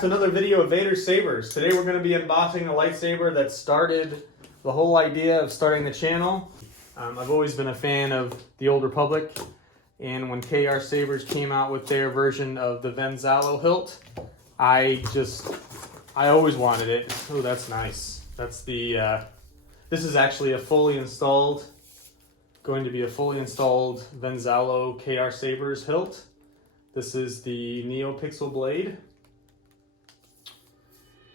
back to another video of Vader Sabers. Today we're going to be unboxing a lightsaber that started the whole idea of starting the channel. I've always been a fan of the Old Republic, and when KR Sabers came out with their version of the Ven Zallow hilt, I always wanted it. Oh, that's nice. That's the, this is actually going to be a fully installed Ven Zallow KR Sabers hilt. This is the Neopixel blade.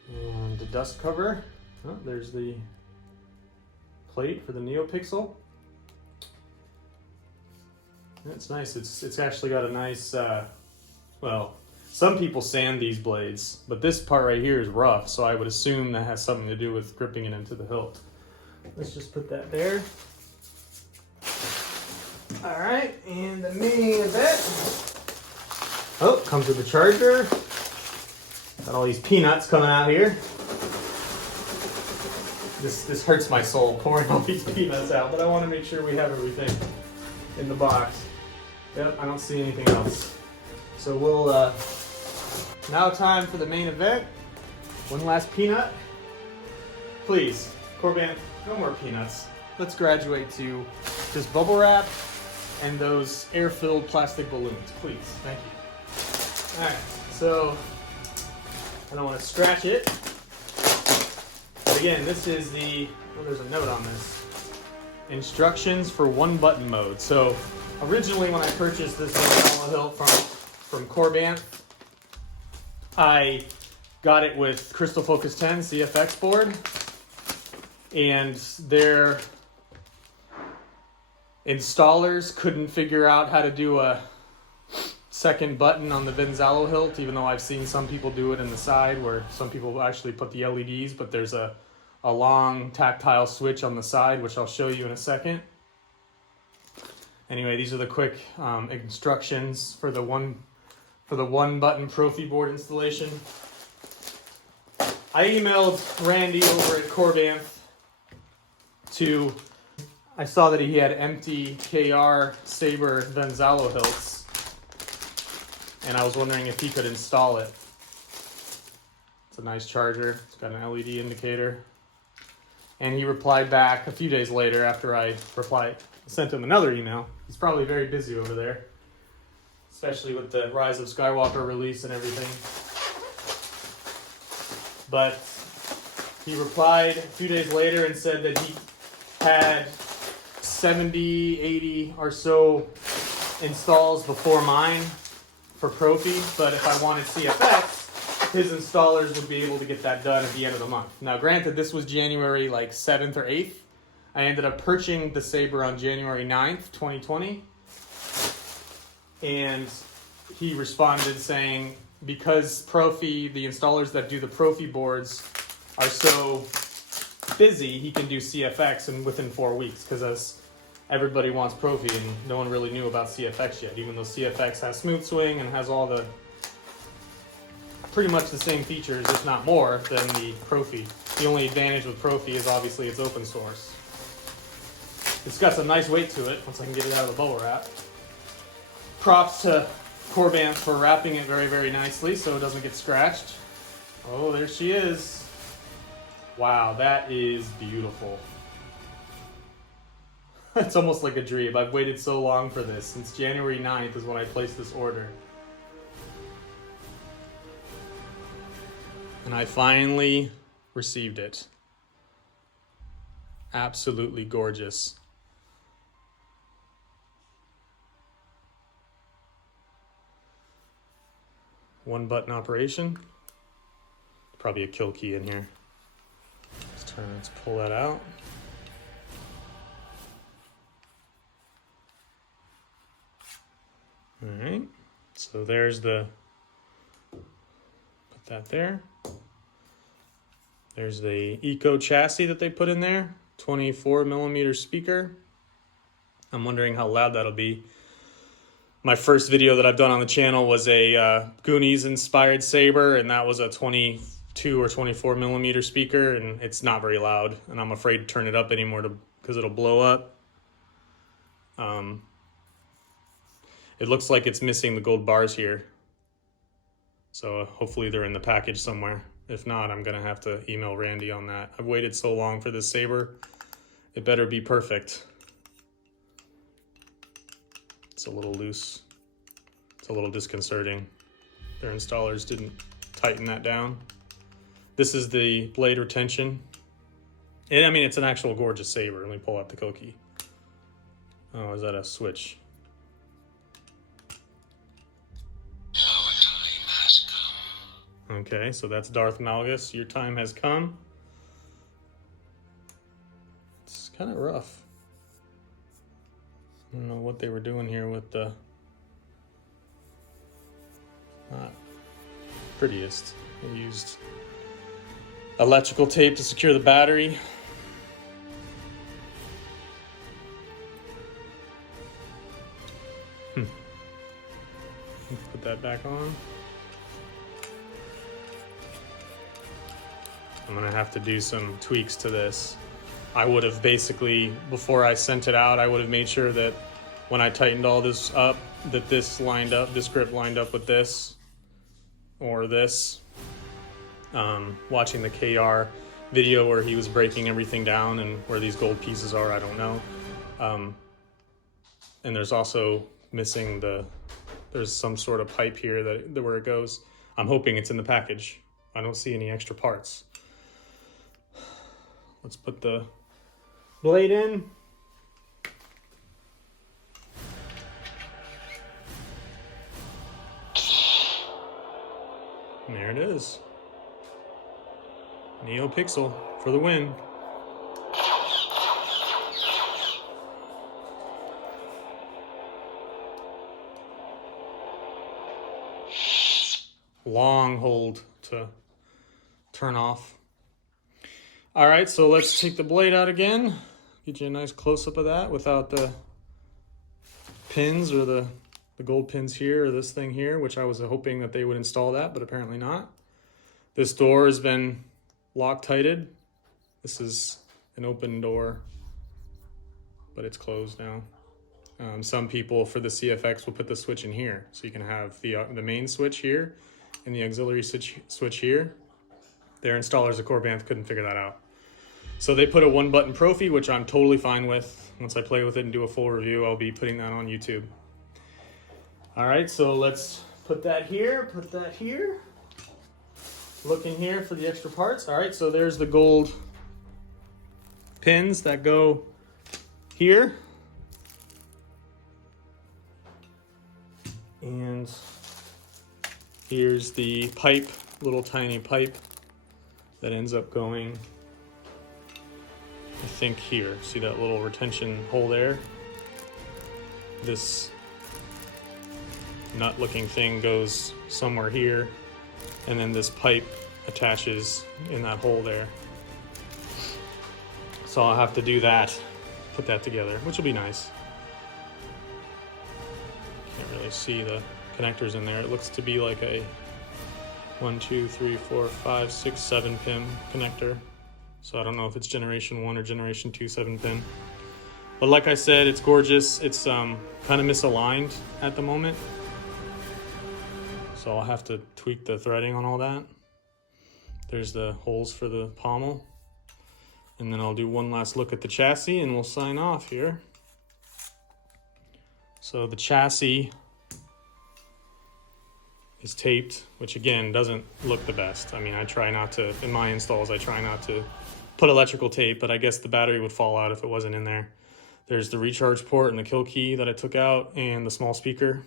And the dust cover. Oh, there's the plate for the Neopixel. That's nice. It's actually got a nice, well, some people sand these blades, but this part right here is rough, so I would assume that has something to do with gripping it into the hilt. Let's just put that there. All right, and the mini of it. Oh, comes with the charger. Got all these peanuts coming out here. This hurts my soul, pouring all these peanuts out, but I want to make sure we have everything in the box. Yep, I don't see anything else. So we'll, now time for the main event. One last peanut. Please, Korbanth, no more peanuts. Let's graduate to just bubble wrap and those air-filled plastic balloons, please. Thank you. All right, so I don't want to scratch it. But again, this is the, oh, there's a note on this. Instructions for one button mode. So originally when I purchased this hilt from Korbanth, I got it with Crystal Focus 10 CFX board, and their installers couldn't figure out how to do a second button on the Ven Zallow hilt, even though I've seen some people do it in the side where some people actually put the LEDs, but there's a long tactile switch on the side, which I'll show you in a second. Anyway, these are the quick instructions for the one button Proffie board installation. I emailed Randy over at Korbanth I saw that he had empty KR Saber Ven Zallow hilts, and I was wondering if he could install it. It's a nice charger. It's got an LED indicator. And he replied back a few days later after I sent him another email. He's probably very busy over there, especially with the Rise of Skywalker release and everything. But he replied a few days later and said that he had 70, 80 or so installs before mine for Proffie, but if I wanted CFX, his installers would be able to get that done at the end of the month. Now granted, this was January like 7th or 8th. I ended up purchasing the Saber on January 9th, 2020. And he responded saying, because Proffie, the installers that do the Proffie boards are so busy, he can do CFX within 4 weeks, because as everybody wants Proffie and no one really knew about CFX yet, even though CFX has smooth swing and has all the pretty much the same features, if not more, than the Proffie. The only advantage with Proffie is obviously it's open source. It's got some nice weight to it once I can get it out of the bubble wrap. Props to Korbanth for wrapping it very, very nicely so it doesn't get scratched. Oh, there she is. Wow, that is beautiful. It's almost like a dream. I've waited so long for this. Since January 9th is when I placed this order. And I finally received it. Absolutely gorgeous. One button operation. Probably a kill key in here. Let's pull that out. All right, so there's put that there. There's the Eco chassis that they put in there, 24mm speaker. I'm wondering how loud that'll be. My first video that I've done on the channel was a Goonies inspired Saber, and that was a 22 or 24mm speaker, and it's not very loud, and I'm afraid to turn it up anymore because it'll blow up. It looks like it's missing the gold bars here. So hopefully they're in the package somewhere. If not, I'm gonna have to email Randy on that. I've waited so long for this saber. It better be perfect. It's a little loose. It's a little disconcerting. Their installers didn't tighten that down. This is the blade retention. And I mean, it's an actual gorgeous saber. Let me pull out the kill key. Oh, is that a switch? Our time has come. Okay, so that's Darth Malgus. Your time has come. It's kind of rough. I don't know what they were doing here with the not prettiest. They used electrical tape to secure the battery. Put that back on. I'm gonna have to do some tweaks to this. I would have basically, before I sent it out, I would have made sure that when I tightened all this up, that this lined up, this grip lined up with this, or this. Watching the KR video where he was breaking everything down and where these gold pieces are, I don't know. And there's also missing there's some sort of pipe here that where it goes. I'm hoping it's in the package. I don't see any extra parts. Let's put the blade in. And there it is. Neopixel for the win. Long hold to turn off. All right, so let's take the blade out again. Get you a nice close-up of that without the pins or the gold pins here or this thing here, which I was hoping that they would install that, but apparently not. This door has been Loctited. This is an open door, but it's closed now. Some people for the CFX will put the switch in here, so you can have the main switch here and the auxiliary switch here. Their installers of Korbanth couldn't figure that out. So they put a one-button Proffie, which I'm totally fine with. Once I play with it and do a full review, I'll be putting that on YouTube. All right, so let's put that here, Look in here for the extra parts. All right, so there's the gold pins that go here. And here's the pipe, little tiny pipe that ends up going, I think here. See that little retention hole there? This nut looking thing goes somewhere here, and then this pipe attaches in that hole there. So I'll have to do that, put that together, which will be nice. Can't really see the connectors in there. It looks to be like a 1, 2, 3, 4, 5, 6, 7 pin connector. So I don't know if it's generation 1 or generation 2 7-pin. But like I said, it's gorgeous. It's kind of misaligned at the moment. So I'll have to tweak the threading on all that. There's the holes for the pommel. And then I'll do one last look at the chassis and we'll sign off here. So the chassis is taped, which again doesn't look the best. I mean, I try not to, in my installs, I try not to put electrical tape, but I guess the battery would fall out if it wasn't in there. There's the recharge port and the kill key that I took out and the small speaker.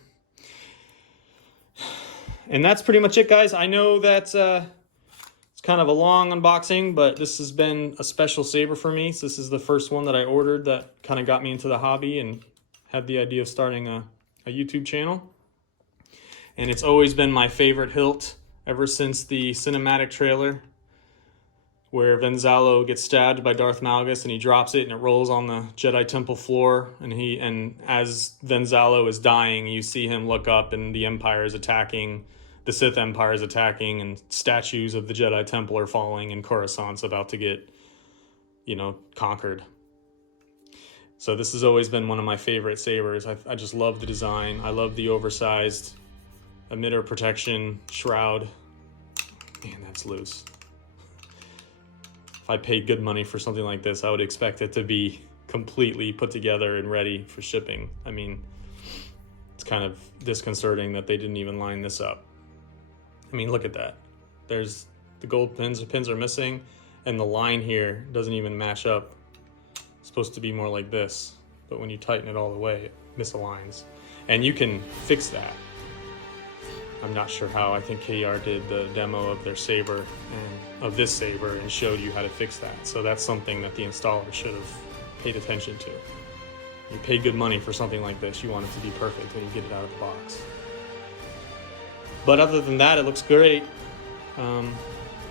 And that's pretty much it, guys. I know that it's kind of a long unboxing, but this has been a special saber for me. So this is the first one that I ordered that kind of got me into the hobby and had the idea of starting a YouTube channel. And it's always been my favorite hilt ever since the cinematic trailer where Ven Zallow gets stabbed by Darth Malgus and he drops it and it rolls on the Jedi Temple floor. And as Ven Zallow is dying, you see him look up and the Empire is attacking. The Sith Empire is attacking and statues of the Jedi Temple are falling and Coruscant's about to get, conquered. So this has always been one of my favorite sabers. I just love the design. I love the oversized emitter protection shroud. Man, that's loose. If I paid good money for something like this, I would expect it to be completely put together and ready for shipping. I mean, it's kind of disconcerting that they didn't even line this up. I mean, look at that. There's the gold pins. The pins are missing, and the line here doesn't even match up. It's supposed to be more like this, but when you tighten it all the way, it misaligns. And you can fix that. I'm not sure how. I think KR did the demo of their Saber and of this Saber and showed you how to fix that. So that's something that the installer should have paid attention to. You pay good money for something like this. You want it to be perfect when you get it out of the box. But other than that, it looks great.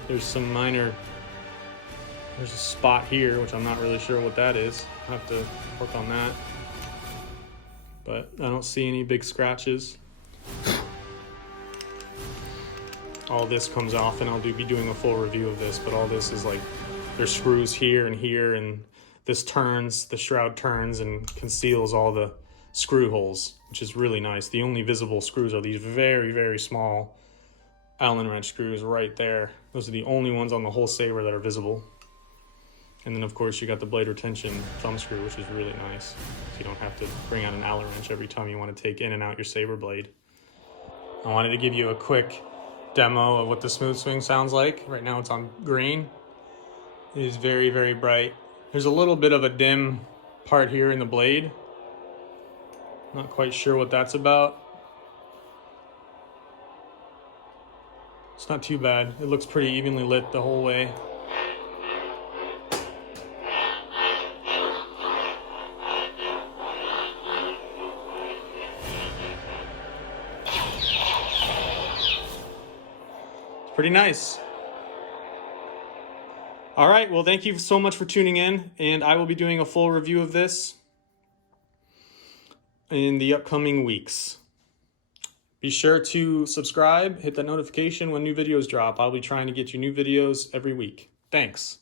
There's some minor, there's a spot here, which I'm not really sure what that is. I'll have to work on that. But I don't see any big scratches. All this comes off, and I'll be doing a full review of this, but all this is like, there's screws here, and this turns, the shroud turns and conceals all the screw holes, which is really nice. The only visible screws are these very, very small Allen wrench screws right there. Those are the only ones on the whole Saber that are visible. And then of course you got the blade retention thumb screw, which is really nice. So you don't have to bring out an Allen wrench every time you want to take in and out your Saber blade. I wanted to give you a quick demo of what the smooth swing sounds like. Right now it's on green. It is very, very bright. There's a little bit of a dim part here in the blade. Not quite sure what that's about. It's not too bad. It looks pretty evenly lit the whole way. It's pretty nice. All right, well, thank you so much for tuning in, and I will be doing a full review of this in the upcoming weeks. Be sure to subscribe, hit that notification when new videos drop. I'll be trying to get you new videos every week. Thanks.